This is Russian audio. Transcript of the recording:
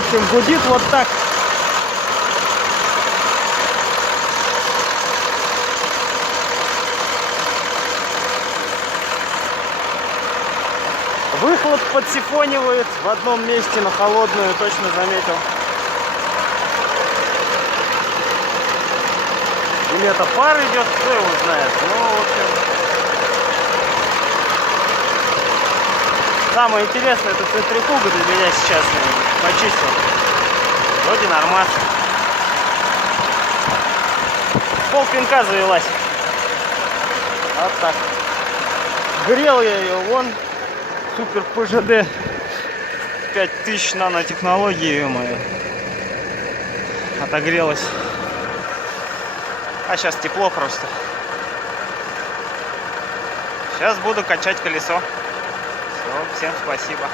общем, гудит вот так. Выхлоп подсифонивает в одном месте на холодную, точно заметил. Или это пар идет, кто его знает. Ну, в общем, самое интересное, это центрифуга для меня сейчас почистил. Вроде нормас. Пол пинка завелась. Вот так. Грел я ее вон. Супер ПЖД 5000 нанотехнологии мои. Отогрелась. А сейчас тепло просто. Сейчас буду качать колесо. Все, всем спасибо.